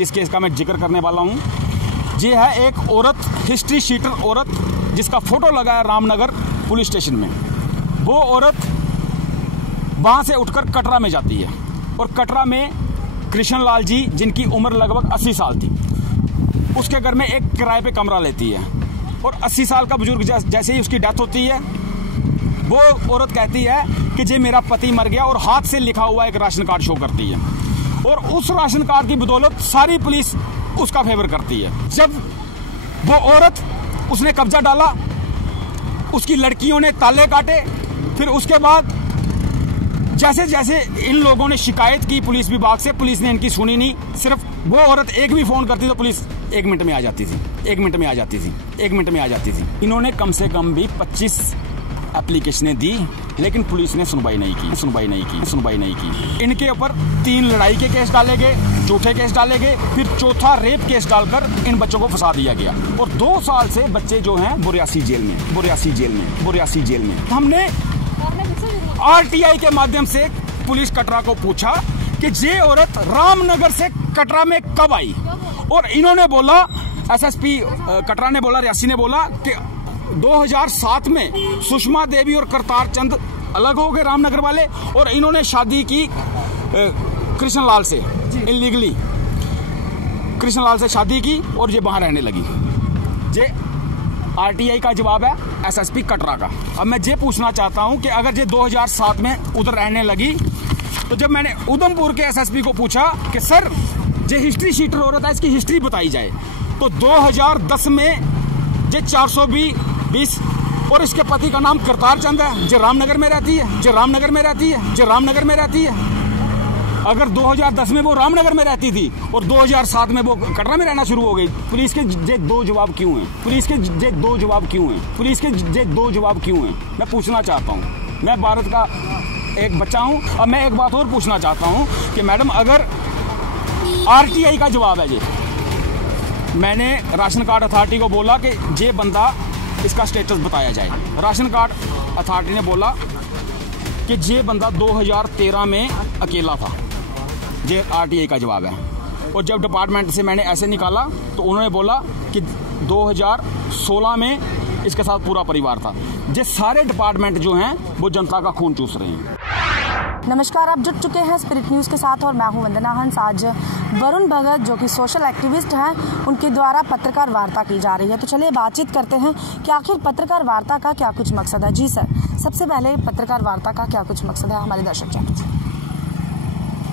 जिस केस का मैं जिक्र करने वाला हूँ, ये है एक औरत, हिस्ट्री शीटर औरत, जिसका फोटो लगा है रामनगर पुलिस स्टेशन में। वो औरत वहाँ से उठकर कटरा में जाती है और कटरा में कृष्ण लाल जी, जिनकी उम्र लगभग 80 साल थी, उसके घर में एक किराए पे कमरा लेती है। और 80 साल का बुजुर्ग जैसे ही उसकी डेथ होती है, वो औरत कहती है कि जे मेरा पति मर गया, और हाथ से लिखा हुआ एक राशन कार्ड शो करती है। और उस राशन कार्ड की बदौलत सारी पुलिस उसका फेवर करती है। जब वो औरत, उसने कब्जा डाला, उसकी लड़कियों ने ताले काटे। फिर उसके बाद जैसे जैसे इन लोगों ने शिकायत की पुलिस विभाग से, पुलिस ने इनकी सुनी नहीं। सिर्फ वो औरत एक भी फोन करती तो पुलिस 1 मिनट में आ जाती थी, 1 मिनट में आ जाती थी, 1 मिनट में आ जाती थी। इन्होंने कम से कम भी 25 एप्लीकेशनें दी, लेकिन पुलिस ने सुनवाई नहीं की। इनके ऊपर 3 लड़ाई के केस डाले गए, झूठे केस डाले गए, फिर चौथा रेप केस डालकर इन बच्चों को फंसा दिया गया। और 2 साल से बच्चे जो हैं बोरियासी जेल में। हमने RTI के माध्यम से पुलिस कटरा को पूछा कि ये औरत रामनगर से कटरा में कब आई, और इन्होंने बोला, SSP कटरा ने बोला, रियासी ने बोला कि 2007 में सुषमा देवी और करतार चंद अलग हो गए रामनगर वाले, और इन्होंने शादी की कृष्ण लाल से, इलीगली कृष्ण लाल से शादी की, और ये वहां रहने लगी। ये RTI का जवाब है SSP कटरा का। अब मैं ये पूछना चाहता हूं कि अगर ये 2007 में उधर रहने लगी, तो जब मैंने उधमपुर के SSP को पूछा कि सर ये हिस्ट्री शीटर औरत है, इसकी हिस्ट्री बताई जाए, तो 2010 में ये 420 और इसके पति का नाम करतार चंद है, जो रामनगर में रहती है। अगर 2010 में वो रामनगर में रहती थी और 2007 में वो कटरा में रहना शुरू हो गई, पुलिस के ये 2 जवाब क्यों हैं? मैं पूछना चाहता हूँ, मैं भारत का एक बच्चा हूँ। अब मैं एक बात और पूछना चाहता हूँ कि मैडम, अगर RTI का जवाब है ये, मैंने राशन कार्ड अथॉरिटी को बोला कि ये बंदा, इसका स्टेटस बताया जाए। राशन कार्ड अथॉरिटी ने बोला कि ये बंदा 2013 में अकेला था। ये RTI का जवाब है। और जब डिपार्टमेंट से मैंने ऐसे निकाला तो उन्होंने बोला कि 2016 में इसके साथ पूरा परिवार था। ये सारे डिपार्टमेंट जो हैं वो जनता का खून चूस रहे हैं। नमस्कार, आप जुट चुके हैं स्पिरिट न्यूज़ के साथ और मैं हूं वंदना हंस। आज वरुण भगत, जो कि सोशल एक्टिविस्ट हैं, उनके द्वारा पत्रकार वार्ता की जा रही है। तो चलिए बातचीत करते हैं कि आखिर पत्रकार वार्ता का क्या कुछ मकसद है। जी सर, सबसे पहले पत्रकार वार्ता का क्या कुछ मकसद है हमारे दर्शक जानते हैं।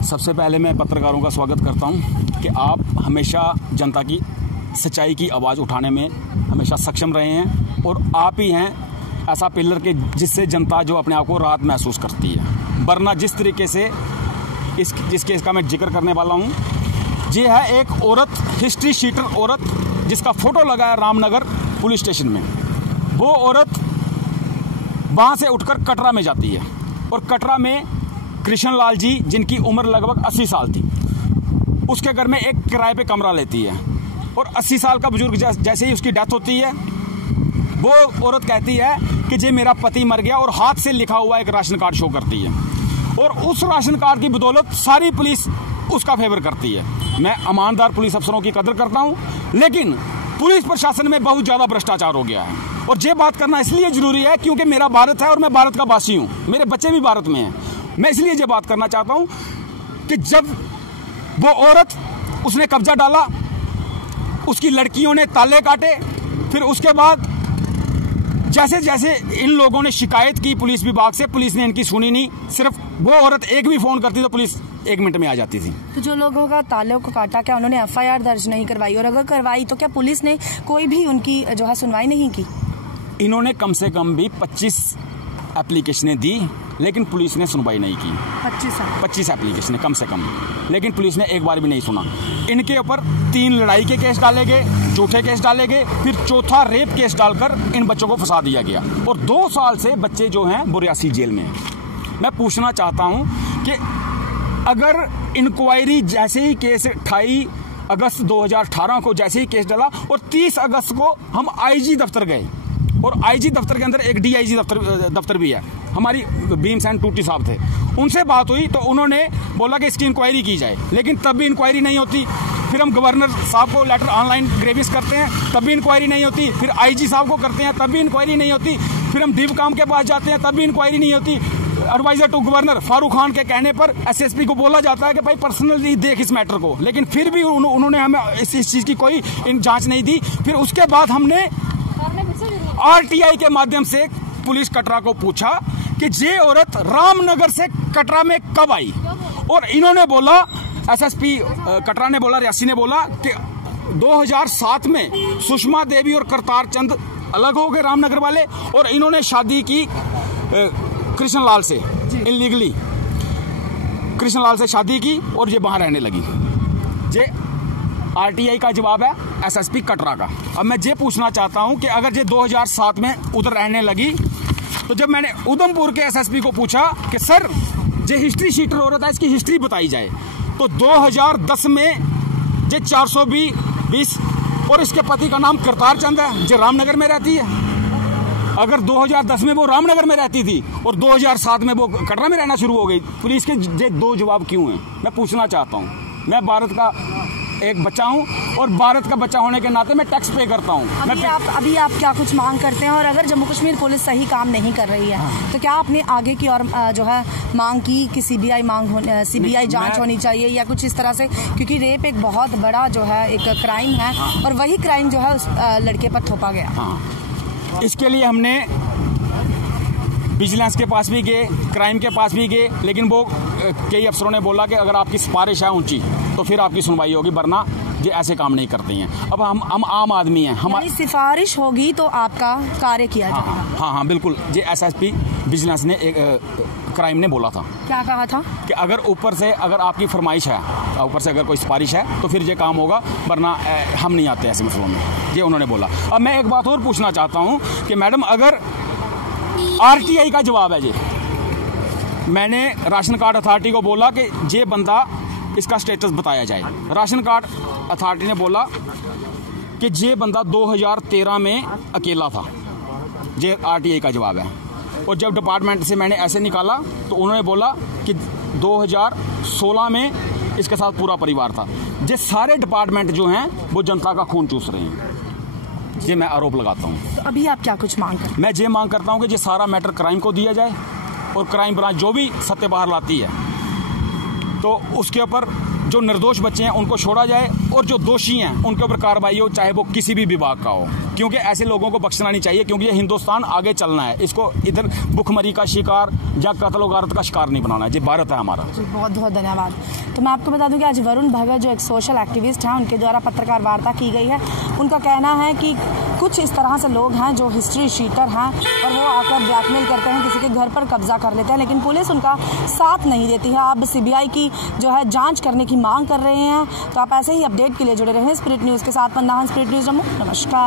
सबसे पहले मैं पत्रकारों का स्वागत करता हूं कि आप हमेशा जनता की सच्चाई की आवाज़ उठाने में हमेशा सक्षम रहे हैं, और आप ही हैं ऐसा पिलर के जिससे जनता जो अपने आप को राहत महसूस करती है। वरना जिस तरीके से जिस केस का मैं जिक्र करने वाला हूँ, ये है एक औरत, हिस्ट्री शीटर औरत, जिसका फोटो लगा है रामनगर पुलिस स्टेशन में। वो औरत वहाँ से उठकर कटरा में जाती है, और कटरा में कृष्ण लाल जी, जिनकी उम्र लगभग 80 साल थी, उसके घर में एक किराए पे कमरा लेती है। और 80 साल का बुजुर्ग जैसे ही उसकी डेथ होती है, वो औरत कहती है कि जे मेरा पति मर गया, और हाथ से लिखा हुआ एक राशन कार्ड शो करती है। और उस राशन कार्ड की बदौलत सारी पुलिस उसका फेवर करती है। मैं ईमानदार पुलिस अफसरों की कदर करता हूं, लेकिन पुलिस प्रशासन में बहुत ज़्यादा भ्रष्टाचार हो गया है। और ये बात करना इसलिए ज़रूरी है क्योंकि मेरा भारत है और मैं भारत का वासी हूँ, मेरे बच्चे भी भारत में हैं। मैं इसलिए ये बात करना चाहता हूँ कि जब वो औरत, उसने कब्जा डाला, उसकी लड़कियों ने ताले काटे। फिर उसके बाद जैसे जैसे इन लोगों ने शिकायत की पुलिस विभाग से, पुलिस ने इनकी सुनी नहीं। सिर्फ वो औरत एक भी फोन करती तो पुलिस 1 मिनट में आ जाती थी। तो जो लोगों का तालों को काटा, क्या उन्होंने FIR दर्ज नहीं करवाई? और अगर करवाई तो क्या पुलिस ने कोई भी उनकी जो है सुनवाई नहीं की? इन्होंने कम से कम भी 25 एप्लीकेशनें दी, लेकिन पुलिस ने सुनवाई नहीं की। 25 एप्लीकेशनें कम से कम, लेकिन पुलिस ने एक बार भी नहीं सुना। इनके ऊपर 3 लड़ाई के केस डाले गए, झूठे केस डाले गए, फिर चौथा रेप केस डालकर इन बच्चों को फंसा दिया गया। और 2 साल से बच्चे जो हैं बोरियासी जेल में हैं। मैं पूछना चाहता हूं कि अगर इंक्वायरी जैसे ही केस 28 अगस्त 2018 को जैसे ही केस डाला, और 30 अगस्त को हम IG दफ्तर गए, और IG दफ्तर के अंदर एक DIG दफ्तर भी है, हमारी भीमसेन टूटी साहब थे, उनसे बात हुई तो उन्होंने बोला कि इसकी इंक्वायरी की जाए, लेकिन तब भी इंक्वायरी नहीं होती। फिर हम गवर्नर साहब को लेटर ऑनलाइन ग्रेविस करते हैं, तब भी इंक्वायरी नहीं होती। फिर आईजी साहब को करते हैं, तब भी इंक्वायरी नहीं होती। फिर हम दीपकाम के पास जाते हैं, तब भी इंक्वायरी नहीं होती। Advisor to governor Farooq Khan के कहने पर एसएसपी को बोला जाता है कि भाई पर्सनली देख इस मैटर को, लेकिन फिर भी उन्होंने हमें इस चीज़ की कोई जांच नहीं दी। फिर उसके बाद हमने आरटीआई के माध्यम से पुलिस कटरा को पूछा कि ये औरत रामनगर से कटरा में कब आई, और इन्होंने बोला, एसएसपी कटरा ने बोला, रियासी ने बोला कि 2007 में सुषमा देवी और करतार चंद अलग हो गए रामनगर वाले, और इन्होंने शादी की कृष्णलाल से इलीगली, कृष्णलाल से शादी की और ये वहां रहने लगी। ये आरटीआई का जवाब है एसएसपी कटरा का। अब मैं ये पूछना चाहता हूं कि अगर ये 2007 में उधर रहने लगी, तो जब मैंने उधमपुर के एसएसपी को पूछा कि सर ये हिस्ट्री शीटर औरत है, इसकी हिस्ट्री बताई जाए, तो 2010 में ये 420 और इसके पति का नाम करतार चंद है, जो रामनगर में रहती है। अगर 2010 में वो रामनगर में रहती थी और 2007 में वो कटरा में रहना शुरू हो गई, पुलिस के ये दो जवाब क्यों हैं? मैं पूछना चाहता हूँ। मैं भारत का एक बच्चा हूँ और भारत का बच्चा होने के नाते मैं टैक्स पे करता हूँ। अभी आप क्या कुछ मांग करते हैं, और अगर जम्मू कश्मीर पुलिस सही काम नहीं कर रही है तो क्या आपने आगे की और जो है मांग की कि सीबीआई जांच होनी चाहिए या कुछ इस तरह से, क्योंकि रेप एक बहुत बड़ा जो है एक क्राइम है और वही क्राइम जो है उस लड़के पर थोपा गया। इसके लिए हमने विजिलेंस के पास भी गए, क्राइम के पास भी गए, लेकिन वो कई अफसरों ने बोला कि अगर आपकी सिफारिश है ऊंची तो फिर आपकी सुनवाई होगी, वरना ये ऐसे काम नहीं करते हैं। अब हम आम आदमी हैं, हमारी सिफारिश होगी तो आपका कार्य किया जाएगा। हाँ, बिल्कुल। ये एसएसपी विजिलेंस ने एक क्राइम ने बोला था। क्या कहा था? कि अगर ऊपर से अगर आपकी फरमाइश है, ऊपर से अगर कोई सिफारिश है तो फिर ये काम होगा, वरना हम नहीं आते ऐसे मसलों में, ये उन्होंने बोला। अब मैं एक बात और पूछना चाहता हूँ कि मैडम, अगर आरटीआई का जवाब है जी, मैंने राशन कार्ड अथॉरिटी को बोला कि ये बंदा, इसका स्टेटस बताया जाए। राशन कार्ड अथॉरिटी ने बोला कि ये बंदा 2013 में अकेला था। ये आरटीआई का जवाब है। और जब डिपार्टमेंट से मैंने ऐसे निकाला तो उन्होंने बोला कि 2016 में इसके साथ पूरा परिवार था। ये सारे डिपार्टमेंट जो हैं वो जनता का खून चूस रहे हैं, ये मैं आरोप लगाता हूँ। तो अभी आप क्या कुछ मांग करते हैं? मैं ये मांग करता हूँ कि ये सारा मैटर क्राइम को दिया जाए, और क्राइम ब्रांच जो भी सत्य बाहर लाती है तो उसके ऊपर जो निर्दोष बच्चे हैं उनको छोड़ा जाए, और जो दोषी हैं उनके ऊपर कार्रवाई हो, चाहे वो किसी भी विभाग का हो, क्योंकि ऐसे लोगों को बख्शना नहीं चाहिए। क्योंकि ये हिंदुस्तान आगे चलना है, इसको इधर भुखमरी का शिकार या कत्ल गारत का शिकार नहीं बनाना है। ये भारत है हमारा। बहुत बहुत धन्यवाद। तो मैं आपको बता दूं कि आज वरुण भगत जो एक सोशल एक्टिविस्ट हैं, उनके द्वारा पत्रकार वार्ता की गई है। उनका कहना है कि कुछ इस तरह से लोग हैं जो हिस्ट्री शीटर हैं और वो आकर ब्लैकमेल करते हैं, किसी के घर पर कब्जा कर लेते हैं, लेकिन पुलिस उनका साथ नहीं देती है। अब सीबीआई की जो है जांच करने की मांग कर रहे हैं। तो आप ऐसे ही अपडेट के लिए जुड़े रहें स्पिरिट न्यूज़ के साथ। वंदना हंस, स्पिरिट न्यूज़ जम्मू। नमस्कार।